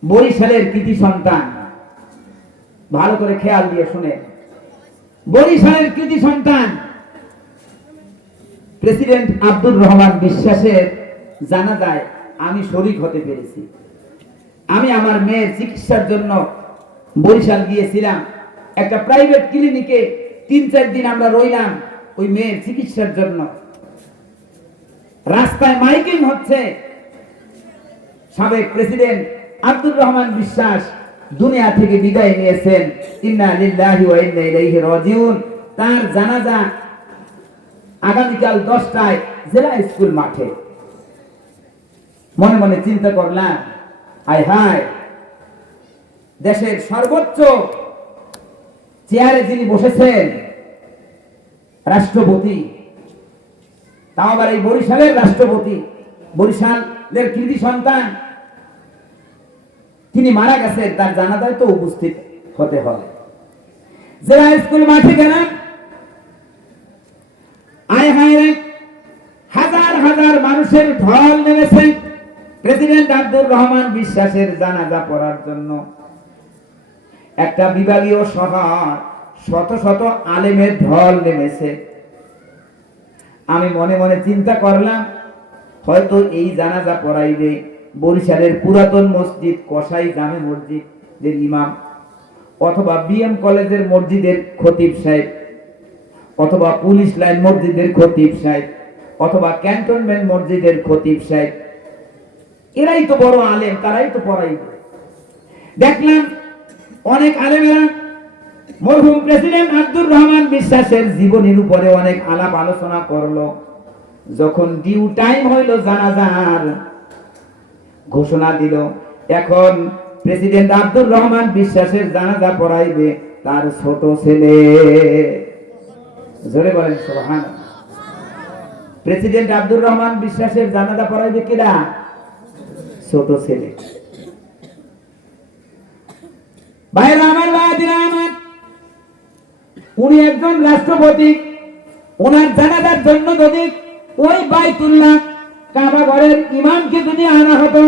বরিশালের কৃতি সন্তান, ভালো করে খেয়াল দিয়ে শুনে, বরিশালের কৃতি সন্তান প্রেসিডেন্ট আব্দুর রহমান বিশ্বাসের জানাজায় আমি শরীক হতে পেরেছি। আমি আমার মেয়ের চিকিৎসার জন্য বরিশাল গিয়েছিলাম। একটা প্রাইভেট ক্লিনিকে 3-4 দিন আমরা রইলাম ওই মেয়ের চিকিৎসার জন্য। রাস্তায় মাইকিং হচ্ছে, সাবেক প্রেসিডেন্ট আব্দুর রহমান বিশ্বাস দুনিয়া থেকে বিদায় নিয়েছেন, ইন্না লিল্লাহি ওয়া ইন্না ইলাইহি রাজিউন। তার জানাজা আগামীকাল 10টায় জেলা স্কুল মাঠে। মনে মনে চিন্তা করলাম, আয় হায়, দেশের সর্বোচ্চ চেয়ারে যিনি বসেছেন রাষ্ট্রপতি, তাও আবার এই বরিশালের রাষ্ট্রপতি, বরিশালের কৃতি সন্তান, তিনি মারা গেছেন, তার জানাজায় তো উপস্থিত হতে হবে। জেলা স্কুল মাঠে গেলাম, আয় হায় রে, হাজার হাজার মানুষের ঢল নেমেছে প্রেসিডেন্ট আব্দুর রহমান বিশ্বাসের জানাজা পড়ার জন্য। একটা বিভাগীয় শহর, শত শত আলেমের ঢল নেমেছে। আমি মনে মনে চিন্তা করলাম, হয়তো এই জানাজা পড়াইবে বরিশালের পুরাতন মসজিদ কসাই জামে মসজিদের ইমাম, অথবা বিএম কলেজের মসজিদের খতিব সাহেব, অথবা পুলিশ লাইন মসজিদের খতিব সাহেব, অথবা ক্যান্টনমেন্ট মসজিদের খতিব সাহেব। এরাই তো বড় আলেম, তারাই তো পড়াইবে। দেখলাম অনেক আলেমেরা মরহুম প্রেসিডেন্ট আব্দুর রহমান বিশ্বাসের জীবনীর উপরে অনেক আলাপ আলোচনা করলো। যখন ডিউ টাইম হইল জানাজার, ঘোষণা দিল, এখন প্রেসিডেন্ট আব্দুর রহমান বিশ্বাসের জানাজা পড়াইবে তার ছোট ছেলে। জোরে বলেন সুবহানাল্লাহ। প্রেসিডেন্ট আব্দুর রহমান বিশ্বাসের জানাজা পড়াইবে কিরা? ছোট ছেলে। ভাইরা আমার, বাদিরা আমার, উনি একজন রাষ্ট্রপতি। ওনার জানাজার জন্য যদি ওই বাইতুল্লাহ কাবা ঘরের ইমামকে যদি আনা হতো,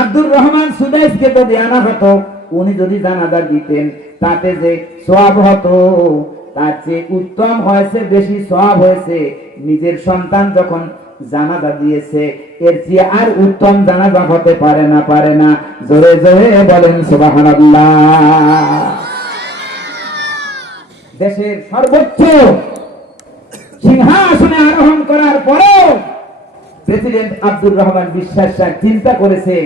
আব্দুর রহমান সুদাইসকে যদি আনা হতো, উনি যদি জানাজা দিতেন, তাতে যে সওয়াব হতো তার চেয়ে উত্তম হয়েছে, বেশি সওয়াব হয়েছে। নিজের সন্তান যখন জানাজা দিয়েছে, এর চেয়ে আর উত্তম জানাজা হতে পারে না, পারে না। জোরে জোরে বলেন সুবহানাল্লাহ। দেশের সর্বোচ্চ সিংহাসনে আরোহণ করার পরেও প্রেসিডেন্ট আব্দুর রহমান বিশ্বাস সাহেব চিন্তা করেছে,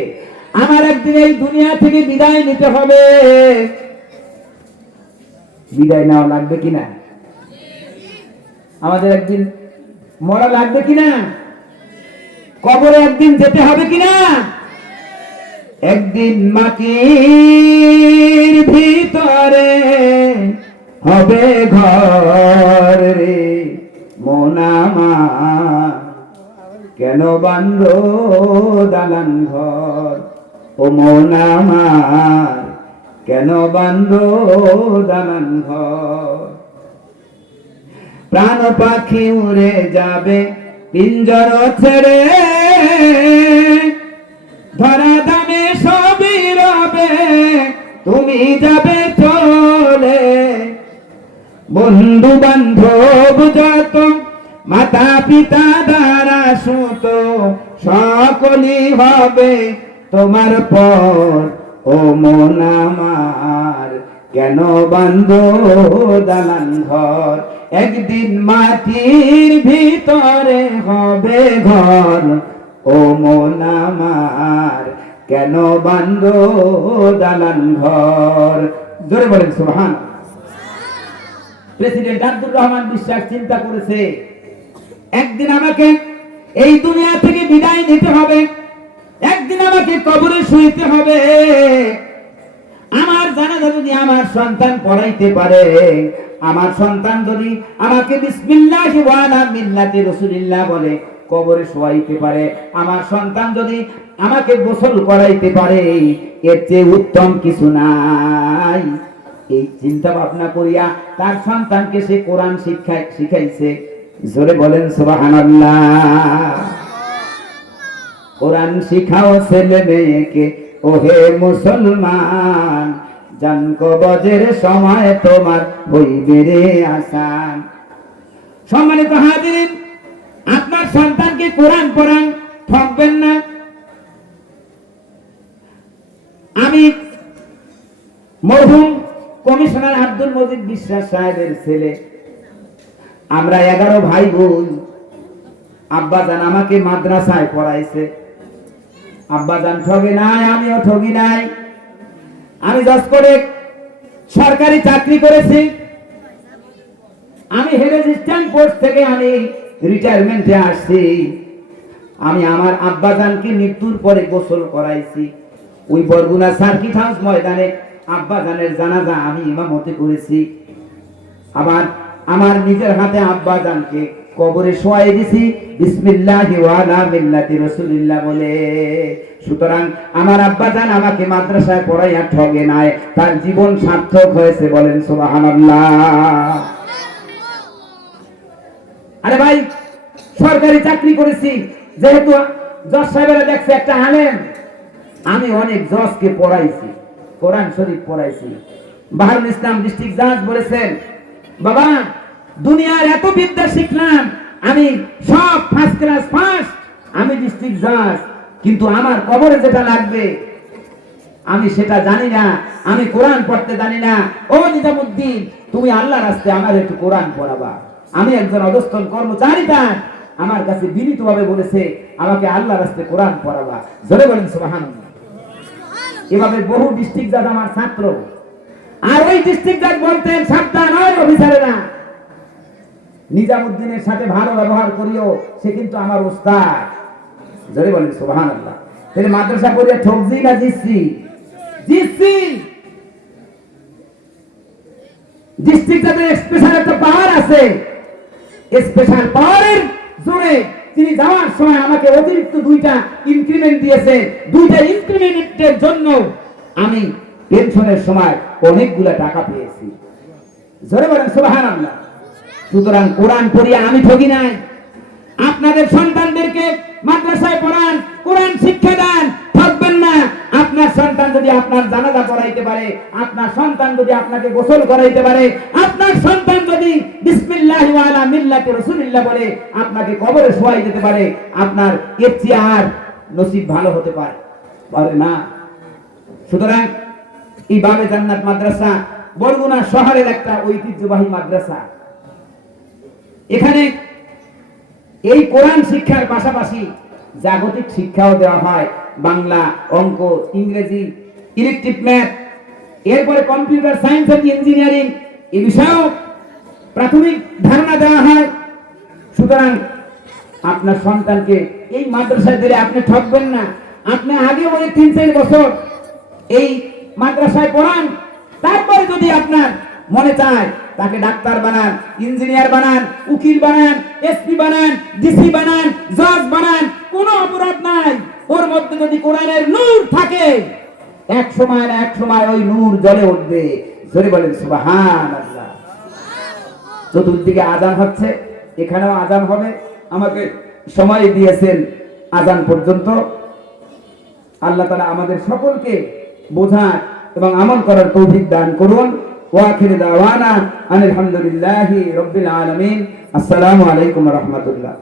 আমার একদিন এই দুনিয়া থেকে বিদায় নিতে হবে। বিদায় নেওয়া লাগবে কিনা? আমাদের একদিন মরা লাগবে কিনা? কবরে একদিন যেতে হবে কিনা? একদিন মাটির ভিতরে হবে ঘর রে মন আমার, কেন বান্ধ দালান ঘর, ও মন আমার কেন বান্ধ দালান ঘর। প্রাণ পাখি উড়ে যাবে পিঞ্জর ছেড়ে, ধরা দামে সবই রবে তুমি যাবে চলে। বন্ধু বান্ধব যত মাতা পিতা দ্বারা সুত সকলই হবে তোমার পর, ও মন আমার কেন বান্ধ দালান ঘর। একদিন মাটির ভিতরে হবে ঘর, ও মন আমার কেন বান্ধ দালান ঘর। জোরে বলেন সুবহানাল্লাহ। প্রেসিডেন্ট আব্দুর রহমান বিশ্বাস চিন্তা করেছে, একদিন আমাকে এই দুনিয়া থেকে বিদায় নিতে হবে, একদিন আমাকে কবরে শুইতে হবে। আমার জানাজা যদি আমার সন্তান পড়াইতে পারে, আমার সন্তান যদি আমাকে বিসমিল্লাহি ওয়া আলা মিল্লাতি রাসূলিল্লাহ বলে কবরে শোয়াইতে পারে, আমার সন্তান যদি আমাকে গোসল করাইতে পারে, এর চেয়ে উত্তম কিছু নাই। এই চিন্তা ভাবনা করিয়া তার সন্তানকে সে কোরআন শিখাইছে। জোরে বলেন সুবহানাল্লাহ। কোরআন শিখাও ছেলে মেয়েকে ওহে মুসলমান, জান কবজের সময় তোমার হইবে রে আসান। সম্মানিত হাজিরিন, আপনার সন্তানকে কোরআন পড়ান, ঠকবেন না। আমি মরহুম কমিশনার আব্দুল মজিদ বিশ্বাস সাহেবের ছেলে, আমরা 11 ভাই বোন। আব্বাজান আমাকে মাদ্রাসায় পড়াইছে, আব্বাজান ঠগে নাই, আমিও ঠগি নাই। আমি জজ করে সরকারি চাকরি করেছি, আমি হেড অ্যাসিস্ট্যান্ট পোস্ট থেকে আমি রিটায়ারমেন্টে আসছি। আমি আমার আব্বাজানকে মৃত্যুর পরে গোসল করাইছি। ওই বরগুনা সার্কিট হাউস ময়দানে আব্বাজানের জানাজা আমি ইমামতি করেছি। আবার আমার নিজের হাতে আব্বাজানকে কবরে শোয়াই দিছি বিসমিল্লাহি ওয়া আলা মিল্লাতি রাসূলিল্লাহ বলে। সুতরাং আমার আব্বাজান আমাকে মাদ্রাসায় পড়াইয়া ঠগে নাই, তার জীবন সার্থক হয়েছে। বলেন সুবহানাল্লাহ। আরে ভাই, সরকারি চাকরি করেছি, যেহেতু জজ সাহেবেরা দেখছে একটা আলেম, আমি অনেক জজকে পড়াইছি, কোরআন শরীফ পড়াইছি। বাহারুল ইসলাম ডিস্ট্রিক্ট জাজ বলেছেন, বাবা দুনিয়ার এত বিদ্যা শিখলাম, আমি সব ফার্স্ট ক্লাস ফার্স্ট, আমি ডিস্ট্রিক্ট জাজ, কিন্তু আমার কবরে যেটা লাগবে আমি সেটা জানি না, আমি কোরআন পড়তে জানি না। ও নিজামুদ্দিন, তুমি আল্লাহর রাস্তায় আমার একটু কোরআন পড়াবা। আমি একজন অধস্তন কর্মচারী, তার আমার কাছে বিনীতভাবে বলেছে আমাকে আল্লাহর রাস্তায় কোরআন পড়াবা। জোরে বলেন সুবহানাল্লাহ। এভাবে বহু ডিস্ট্রিক্ট জাজ আমার ছাত্র। আর ওই ডিস্ট্রিক্ট জাজ বলতেন, সাবধান হয় অফিসারেরা, নিজামুদ্দিনের সাথে ভালো ব্যবহার করিও, সে কিন্তু আমার উস্তাদ। জোরে বলেন সুবহানাল্লাহ। তাহলে মাদ্রাসা পড়িয়া ঠকছি না জিতছি? জিতছি। ডিস্ট্রিক্ট জাজের স্পেশাল একটা পাওয়ার আছে, স্পেশাল পাওয়ারের জোরে তিনি যাওয়ার সময় আমাকে অতিরিক্ত 2টা ইনক্রিমেন্ট দিয়েছে। 2টা ইনক্রিমেন্টের জন্য আমি পেনশনের সময় অনেকগুলা টাকা পেয়েছি। জোরে বলেন সুবহানাল্লাহ। সুতরাং কোরআন পড়িয়া আমি ঠকি নাই। আপনাদের সন্তানদেরকে মাদ্রাসায় পড়ান, কোরআন শিক্ষা দেন, ঠকবেন না। আপনার সন্তান যদি আপনার জানাজা পড়াইতে পারে, আপনার সন্তান যদি আপনাকে গোসল করাইতে পারে, আপনার সন্তান যদি বিসমিল্লাহি ওয়া আলা মিল্লাতি রাসূলিল্লাহ বলে আপনাকে কবরে শোয়াই দিতে পারে, আপনার এর চেয়ে আর নসিব ভালো হতে পারে না। সুতরাং এই বাবে জান্নাত মাদ্রাসা বরগুনা শহরের একটা ঐতিহ্যবাহী মাদ্রাসা। এখানে এই কোরআন শিক্ষার পাশাপাশি জাগতিক শিক্ষাও দেওয়া হয়, বাংলা, অঙ্ক, ইংরেজি, ইলেকট্রিক ম্যাথ, এরপরে কম্পিউটার সায়েন্স এন্ড ইঞ্জিনিয়ারিং এই বিষয়েও প্রাথমিক ধারণা দেওয়া হয়। সুতরাং আপনার সন্তানকে এই মাদ্রাসায় দিলে আপনি ঠকবেন না। আপনি আগে ওই 3-4 বছর এই মাদ্রাসায় পড়ান, তারপরে যদি আপনার মনে চায় তাকে ডাক্তার বানান, ইঞ্জিনিয়ার বানান, উকিল বানান, এসপি বানান, ডিসি বানান, জজ বানান, কোনো অপরাধ নাই। ওর মধ্যে যদি কোরআনের নূর থাকে, এক সময় না এক সময় ওই নূর জ্বলে উঠবে। জোরে বলেন সুবহানাল্লাহ। চতুর্দিকে আজান হচ্ছে, এখানেও আজান হবে। আমাকে সময় দিয়েছেন আজান পর্যন্ত। আল্লাহ তাআলা আমাদের সকলকে বোঝার এবং আমল করার তৌফিক দান করুন। ওয়া আখিরু দাওয়ানা আলহামদুলিল্লাহি রাব্বিল আলামিন। আসসালামু আলাইকুম ওয়া রাহমাতুল্লাহ।